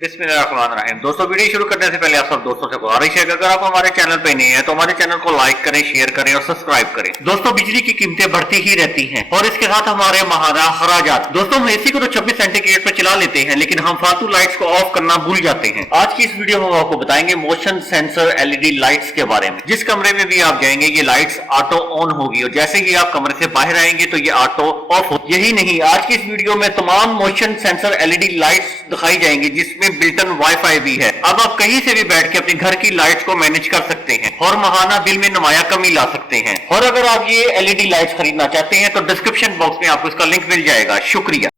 बिस्मिल्लाहिर्रहमानिर्रहीम। दोस्तों, वीडियो शुरू करने से पहले आप सब दोस्तों से गुजारिश है कि अगर आप हमारे चैनल पे नए हैं तो हमारे चैनल को लाइक करें, शेयर करें और सब्सक्राइब करें। दोस्तों, बिजली की कीमतें बढ़ती ही रहती हैं और इसके साथ हमारे महाना खराजात। दोस्तों, हम एसी को तो 26 सेंटीग्रेड पर चला लेते हैं, लेकिन हम फालतू लाइट्स को ऑफ करना भूल जाते हैं। आज की इस वीडियो में हम आपको बताएंगे मोशन सेंसर LED लाइट्स के बारे में। जिस कमरे में भी आप जाएंगे ये लाइट्स ऑटो ऑन होगी और जैसे ही आप कमरे से बाहर आएंगे तो ये ऑटो ऑफ हो। यही नहीं, आज की इस वीडियो में तमाम मोशन सेंसर LED लाइट्स दिखाई जाएंगी जिसमें बिल्टन वाईफाई भी है। अब आप कहीं से भी बैठ के अपने घर की लाइट्स को मैनेज कर सकते हैं और महाना बिल में नुमाया कमी ला सकते हैं। और अगर आप ये LED लाइट्स खरीदना चाहते हैं तो डिस्क्रिप्शन बॉक्स में आपको इसका लिंक मिल जाएगा। शुक्रिया।